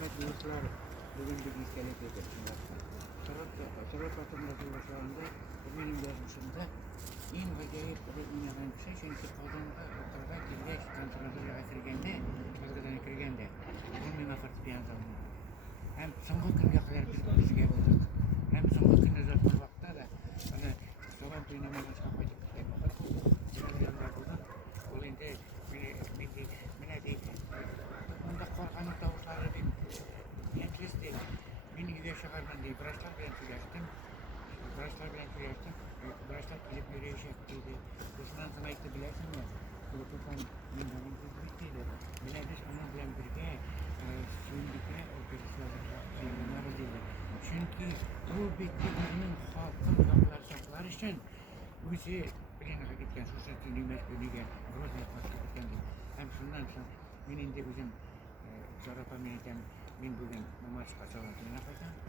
hürmetli yurtlar, bugün bir iskelet edip Sorot vatandaşı şu anda benim yazmışımda en acayip oynayan şey çünkü Qozonga yuqorida kelgach konservatoriyaga kirganda bugun menga fortepiano chalmoqda ham so'nggi kunga qadar biz bizga bo'ldik ham so'nggi kunni uzoq vaqtda da mana Sorot o'ynamagan chiqib qaytib bu endi meni bunda qo'rqanib tovuqlari deb yetishdi meni uyga shahardan deydi vrachlar bilan сөйлештім vrachlar kelib yurishib deydi o'shandan so'ng aytdi bilasizmi bu to'pon men davom etib deydi mana biz onun bilan birga suyundikka operatsiyalar deydi chunki bu beklarning xalqni saqlash uchun o'zi bilan ketgan shu nimaga roziyat ketgan ham shundan so'ng men endi o'zim Sorot men bugün namaz qachon